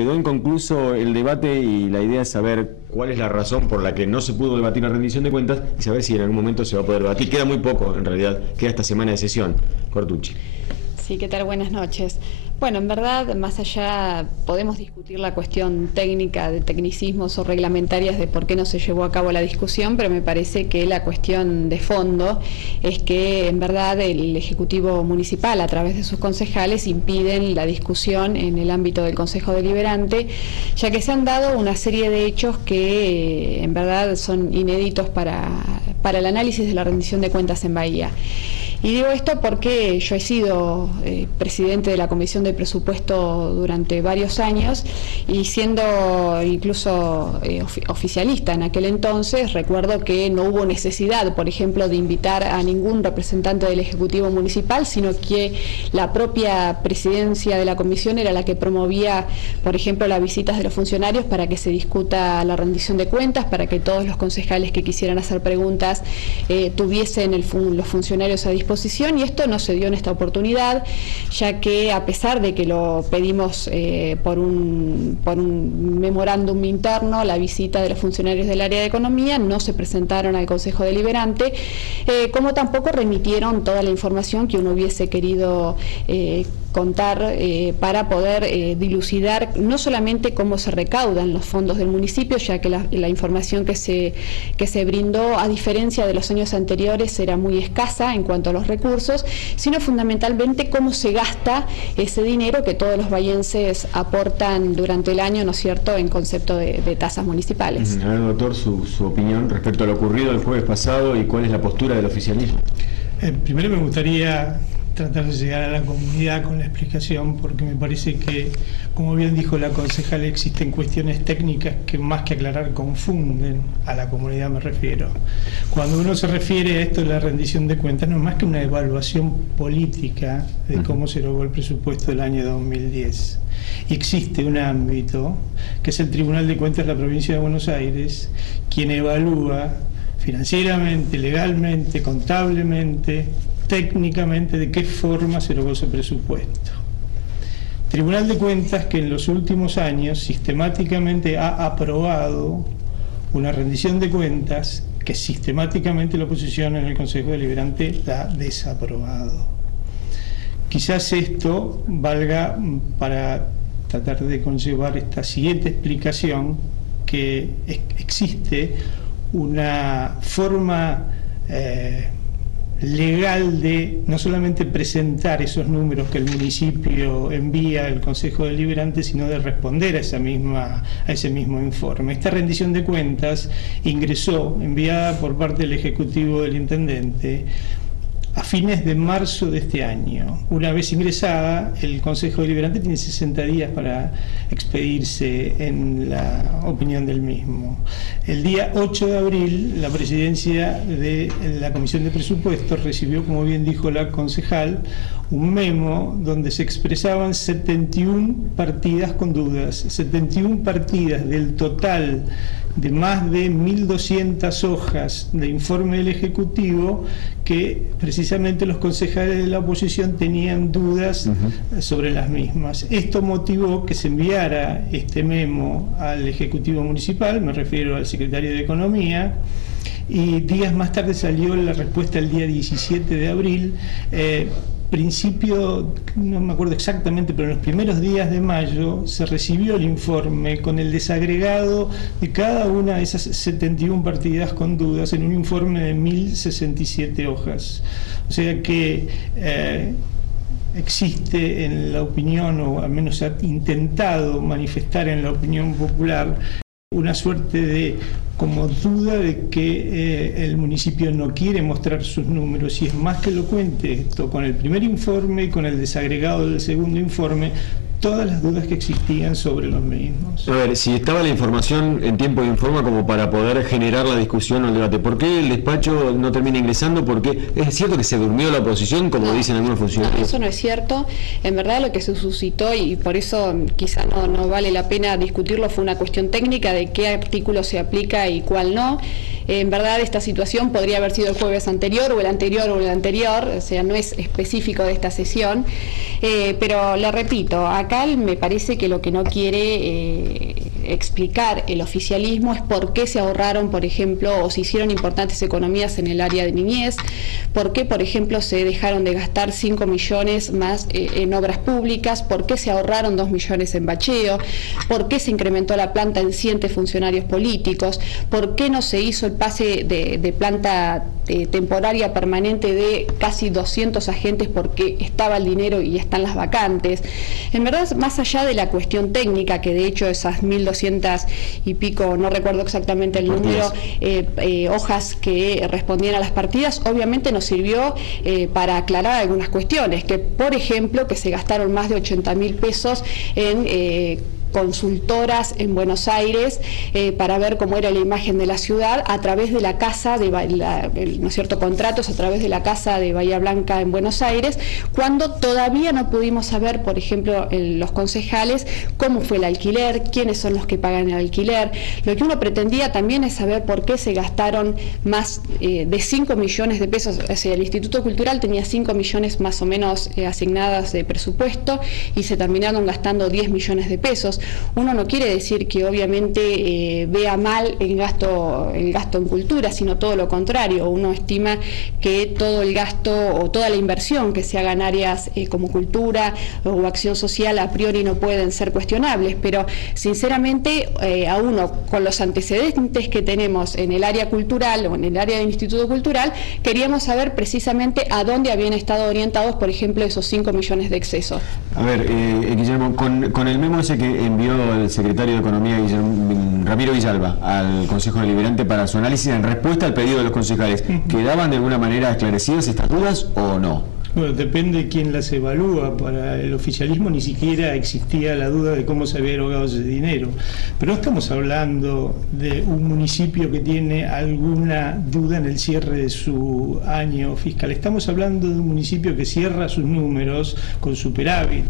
Quedó inconcluso el debate y la idea es saber cuál es la razón por la que no se pudo debatir la rendición de cuentas y saber si en algún momento se va a poder debatir. Queda muy poco, en realidad, queda esta semana de sesión. Cortucci. Sí, ¿qué tal? Buenas noches. Bueno, en verdad, más allá, podemos discutir la cuestión técnica, de tecnicismos o reglamentarias de por qué no se llevó a cabo la discusión, pero me parece que la cuestión de fondo es que, en verdad, el Ejecutivo Municipal, a través de sus concejales, impiden la discusión en el ámbito del Consejo Deliberante, ya que se han dado una serie de hechos que, en verdad, son inéditos para el análisis de la rendición de cuentas en Bahía. Y digo esto porque yo he sido presidente de la Comisión de Presupuesto durante varios años y siendo incluso oficialista en aquel entonces, recuerdo que no hubo necesidad, por ejemplo, de invitar a ningún representante del Ejecutivo Municipal, sino que la propia presidencia de la Comisión era la que promovía, por ejemplo, las visitas de los funcionarios para que se discuta la rendición de cuentas, para que todos los concejales que quisieran hacer preguntas tuviesen los funcionarios a disposición. Y esto no se dio en esta oportunidad, ya que a pesar de que lo pedimos por un memorándum interno, la visita de los funcionarios del área de economía, no se presentaron al Consejo Deliberante, como tampoco remitieron toda la información que uno hubiese querido contar para poder dilucidar no solamente cómo se recaudan los fondos del municipio, ya que la información que se brindó, a diferencia de los años anteriores, era muy escasa en cuanto a los recursos, sino fundamentalmente cómo se gasta ese dinero que todos los bahienses aportan durante el año, ¿no es cierto?, en concepto de tasas municipales. A ver, doctor, su opinión respecto a lo ocurrido el jueves pasado y cuál es la postura del oficialismo. Primero me gustaría tratar de llegar a la comunidad con la explicación, porque me parece que, como bien dijo la concejal, existen cuestiones técnicas que más que aclarar confunden a la comunidad, me refiero. Cuando uno se refiere a esto de la rendición de cuentas, no es más que una evaluación política de cómo se logró el presupuesto del año 2010. Y existe un ámbito, que es el Tribunal de Cuentas de la Provincia de Buenos Aires, quien evalúa financieramente, legalmente, contablemente, técnicamente, de qué forma se logró ese presupuesto. Tribunal de Cuentas que en los últimos años sistemáticamente ha aprobado una rendición de cuentas que sistemáticamente la oposición en el Consejo Deliberante la ha desaprobado. Quizás esto valga para tratar de conllevar esta siguiente explicación, que existe una forma legal de no solamente presentar esos números que el municipio envía al Consejo Deliberante, sino de responder a ese mismo informe. Esta rendición de cuentas ingresó, enviada por parte del Ejecutivo del Intendente, a fines de marzo de este año. Una vez ingresada, el Consejo Deliberante tiene 60 días para expedirse en la opinión del mismo. El día 8 de abril, la presidencia de la Comisión de Presupuestos recibió, como bien dijo la concejal, un memo donde se expresaban 71 partidas con dudas, 71 partidas del total de más de 1.200 hojas de informe del Ejecutivo, que precisamente los concejales de la oposición tenían dudas sobre las mismas. Esto motivó que se enviara este memo al Ejecutivo Municipal, me refiero al secretario de Economía, y días más tarde salió la respuesta el día 17 de abril, principio, no me acuerdo exactamente, pero en los primeros días de mayo se recibió el informe con el desagregado de cada una de esas 71 partidas con dudas en un informe de 1.067 hojas. O sea que existe en la opinión, o al menos se ha intentado manifestar en la opinión popular, una suerte de como duda de que el municipio no quiere mostrar sus números, y es más que elocuente esto, con el primer informe y con el desagregado del segundo informe, todas las dudas que existían sobre los mismos. A ver, si estaba la información en tiempo y en forma como para poder generar la discusión o el debate, ¿por qué el despacho no termina ingresando? Porque es cierto que se durmió la oposición, como dicen algunos funcionarios. No, eso no es cierto. En verdad lo que se suscitó, y por eso quizá no vale la pena discutirlo, fue una cuestión técnica de qué artículo se aplica y cuál no. En verdad esta situación podría haber sido el jueves anterior o el anterior, o sea, no es específico de esta sesión. Pero le repito, acá me parece que lo que no quiere explicar el oficialismo es por qué se ahorraron, por ejemplo, o se hicieron importantes economías en el área de niñez, por qué, por ejemplo, se dejaron de gastar 5 millones más en obras públicas, por qué se ahorraron 2 millones en bacheo, por qué se incrementó la planta en 100 funcionarios políticos, por qué no se hizo el pase de planta temporaria permanente de casi 200 agentes porque estaba el dinero y están las vacantes. En verdad, más allá de la cuestión técnica, que de hecho esas 1.200 y pico, no recuerdo exactamente el número, hojas que respondían a las partidas, obviamente nos sirvió para aclarar algunas cuestiones, que por ejemplo que se gastaron más de 80.000 pesos en consultoras en Buenos Aires para ver cómo era la imagen de la ciudad a través de la casa de ¿no es cierto?, contratos a través de la casa de Bahía Blanca en Buenos Aires, cuando todavía no pudimos saber, por ejemplo, los concejales, cómo fue el alquiler, quiénes son los que pagan el alquiler. Lo que uno pretendía también es saber por qué se gastaron más de 5 millones de pesos. O sea, el Instituto Cultural tenía 5 millones más o menos asignadas de presupuesto y se terminaron gastando 10 millones de pesos. Uno no quiere decir que obviamente vea mal el gasto en cultura, sino todo lo contrario. Uno estima que todo el gasto o toda la inversión que se haga en áreas como cultura o acción social a priori no pueden ser cuestionables, pero sinceramente a uno, con los antecedentes que tenemos en el área cultural o en el área del Instituto Cultural, queríamos saber precisamente a dónde habían estado orientados, por ejemplo, esos 5 millones de excesos. A ver, Guillermo, con el memo ese que envió el secretario de Economía, Ramiro Villalba, al Consejo Deliberante para su análisis en respuesta al pedido de los concejales, ¿quedaban de alguna manera esclarecidas estas dudas o no? Bueno, depende de quién las evalúa. Para el oficialismo ni siquiera existía la duda de cómo se había erogado ese dinero. Pero no estamos hablando de un municipio que tiene alguna duda en el cierre de su año fiscal. Estamos hablando de un municipio que cierra sus números con superávit.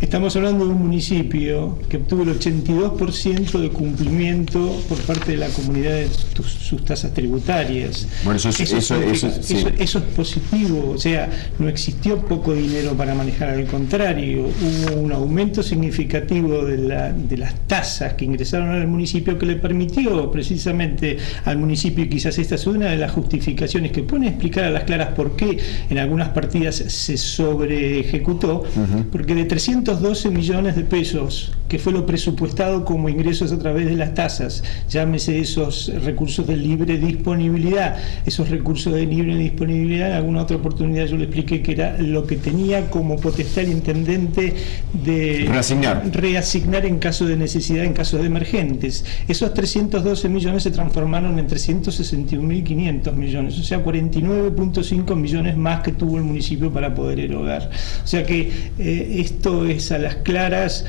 Estamos hablando de un municipio que obtuvo el 82% de cumplimiento por parte de la comunidad de sus tasas tributarias. Bueno, eso es positivo. O sea, no existió poco dinero para manejar, al contrario, hubo un aumento significativo de las tasas que ingresaron al municipio, que le permitió precisamente al municipio, y quizás esta es una de las justificaciones que pueden explicar a las claras por qué en algunas partidas se sobre ejecutó, porque de 312 millones de pesos, que fue lo presupuestado como ingresos a través de las tasas, llámese esos recursos de libre disponibilidad, esos recursos de libre disponibilidad, en alguna otra oportunidad yo le expliqué que era lo que tenía como potestad el intendente de reasignar en caso de necesidad, en casos de emergentes. Esos 312 millones se transformaron en 361.500 millones, o sea, 49.5 millones más que tuvo el municipio para poder erogar. O sea que esto es a las claras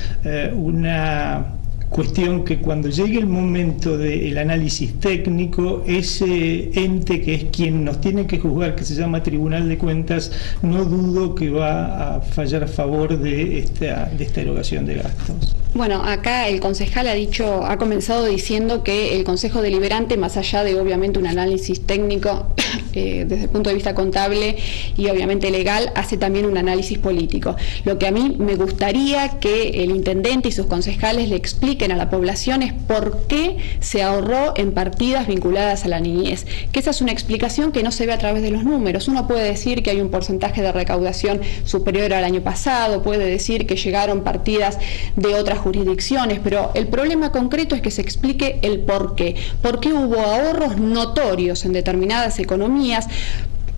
una cuestión que cuando llegue el momento del análisis técnico, ese ente que es quien nos tiene que juzgar, que se llama Tribunal de Cuentas, no dudo que va a fallar a favor de esta erogación de gastos. Bueno, acá el concejal ha comenzado diciendo que el Consejo Deliberante, más allá de obviamente un análisis técnico desde el punto de vista contable y obviamente legal, hace también un análisis político. Lo que a mí me gustaría que el intendente y sus concejales le expliquen a la población es por qué se ahorró en partidas vinculadas a la niñez, que esa es una explicación que no se ve a través de los números. Uno puede decir que hay un porcentaje de recaudación superior al año pasado, puede decir que llegaron partidas de otras jurisdicciones, pero el problema concreto es que se explique el por qué. ¿Por qué hubo ahorros notorios en determinadas economías?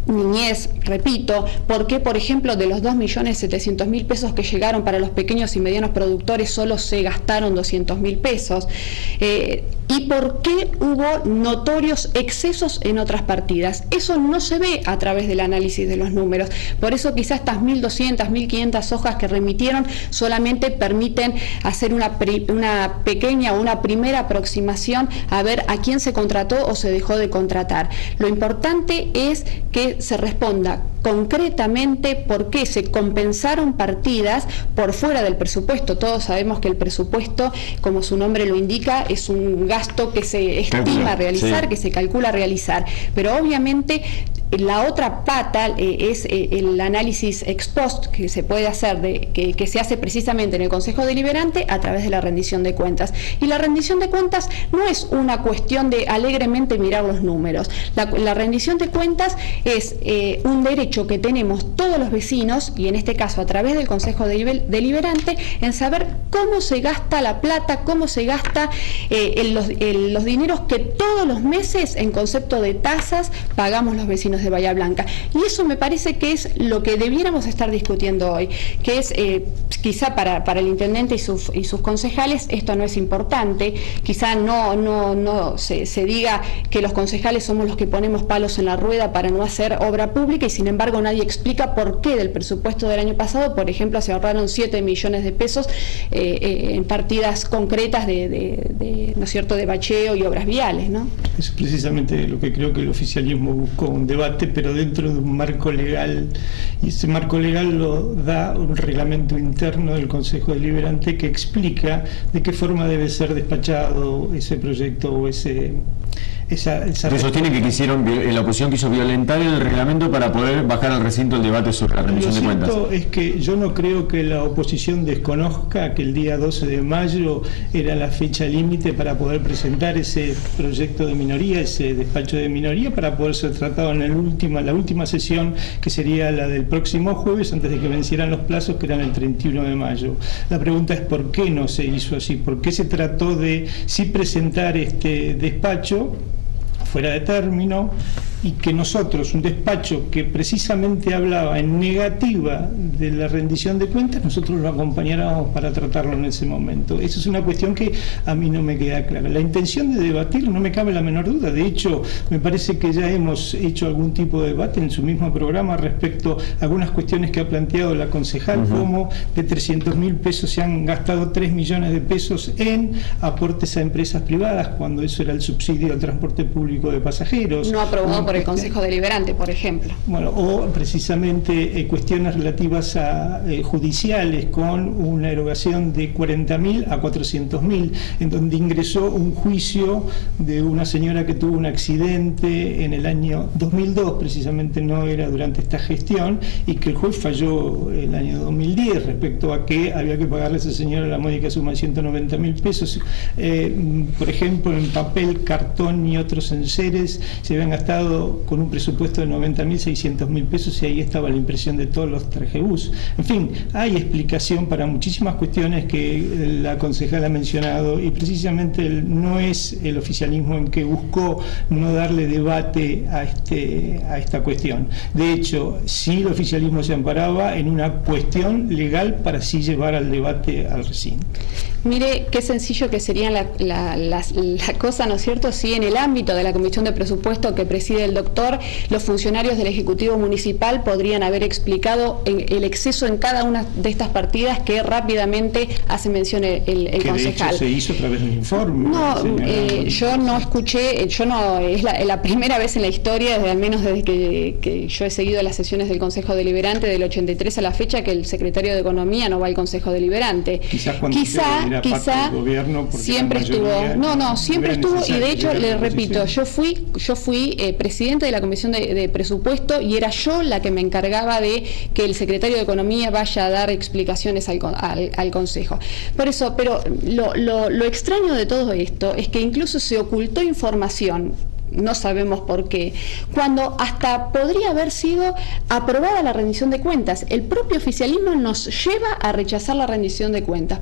Niñez, repito, ¿por qué, por ejemplo, de los 2.700.000 pesos que llegaron para los pequeños y medianos productores solo se gastaron 200.000 pesos? ¿Y por qué hubo notorios excesos en otras partidas? Eso no se ve a través del análisis de los números. Por eso quizás estas 1.200, 1.500 hojas que remitieron solamente permiten hacer una pequeña o una primera aproximación a ver a quién se contrató o se dejó de contratar. Lo importante es que se responda concretamente por qué se compensaron partidas por fuera del presupuesto. Todos sabemos que el presupuesto, como su nombre lo indica, es un gasto que se estima realizar, que se calcula realizar, pero obviamente La otra pata es el análisis ex post que se puede hacer, que se hace precisamente en el Consejo Deliberante a través de la rendición de cuentas. Y la rendición de cuentas no es una cuestión de alegremente mirar los números. La rendición de cuentas es un derecho que tenemos todos los vecinos, y en este caso a través del Consejo Deliberante, en saber cómo se gasta la plata, cómo se gasta los dineros que todos los meses en concepto de tasas pagamos los vecinos de Bahía Blanca. Y eso me parece que es lo que debiéramos estar discutiendo hoy, que es quizá para el intendente y sus concejales esto no es importante, quizá no se diga que los concejales somos los que ponemos palos en la rueda para no hacer obra pública, y sin embargo nadie explica por qué del presupuesto del año pasado, por ejemplo, se ahorraron 7 millones de pesos en partidas concretas ¿no es cierto?, de bacheo y obras viales, ¿no? Es precisamente lo que creo que el oficialismo buscó, un debate, pero dentro de un marco legal, y ese marco legal lo da un reglamento interno del Consejo Deliberante que explica de qué forma debe ser despachado ese proyecto o esa Se sostiene que la oposición quiso violentar el reglamento para poder bajar al recinto el debate sobre la rendición de cuentas. Lo cierto es que yo no creo que la oposición desconozca que el día 12 de mayo era la fecha límite para poder presentar ese proyecto de minoría, ese despacho de minoría, para poder ser tratado en la última sesión, que sería la del próximo jueves, antes de que vencieran los plazos, que eran el 31 de mayo. La pregunta es por qué no se hizo así, por qué se trató de sí presentar este despacho fuera de término, y que nosotros, un despacho que precisamente hablaba en negativa de la rendición de cuentas, nosotros lo acompañáramos para tratarlo en ese momento. Esa es una cuestión que a mí no me queda clara. La intención de debatir no me cabe la menor duda. De hecho, me parece que ya hemos hecho algún tipo de debate en su mismo programa respecto a algunas cuestiones que ha planteado la concejal, como de 300.000 pesos se han gastado 3 millones de pesos en aportes a empresas privadas, cuando eso era el subsidio al transporte público de pasajeros. No aprobado por el Consejo Deliberante, por ejemplo. Bueno, o precisamente cuestiones relativas a judiciales, con una erogación de 40.000 a 400.000, en donde ingresó un juicio de una señora que tuvo un accidente en el año 2002, precisamente no era durante esta gestión, y que el juez falló el año 2010 respecto a que había que pagarle a esa señora la módica suma de 190.000 pesos. Por ejemplo, en papel, cartón y otros enseres se habían gastado con un presupuesto de 90.000, 600.000 pesos, y ahí estaba la impresión de todos los trajebús. En fin, hay explicación para muchísimas cuestiones que la concejal ha mencionado, y precisamente no es el oficialismo en que buscó no darle debate a esta cuestión. De hecho, sí, el oficialismo se amparaba en una cuestión legal para así llevar al debate al recinto. Mire qué sencillo que sería la cosa, ¿no es cierto?, si en el ámbito de la Comisión de Presupuesto que preside el doctor, los funcionarios del Ejecutivo Municipal podrían haber explicado el exceso en cada una de estas partidas que rápidamente hace mención el concejal. De hecho se hizo a través de un informe. No, yo no escuché, es la primera vez en la historia, al menos desde que yo he seguido las sesiones del Consejo Deliberante del 83 a la fecha, que el secretario de Economía no va al Consejo Deliberante. Quizá siempre estuvo, siempre estuvo, y de hecho le repito, yo fui presidente de la Comisión de Presupuesto, y era yo la que me encargaba de que el secretario de Economía vaya a dar explicaciones al Consejo. Por eso, pero lo extraño de todo esto es que incluso se ocultó información, no sabemos por qué, cuando hasta podría haber sido aprobada la rendición de cuentas. El propio oficialismo nos lleva a rechazar la rendición de cuentas.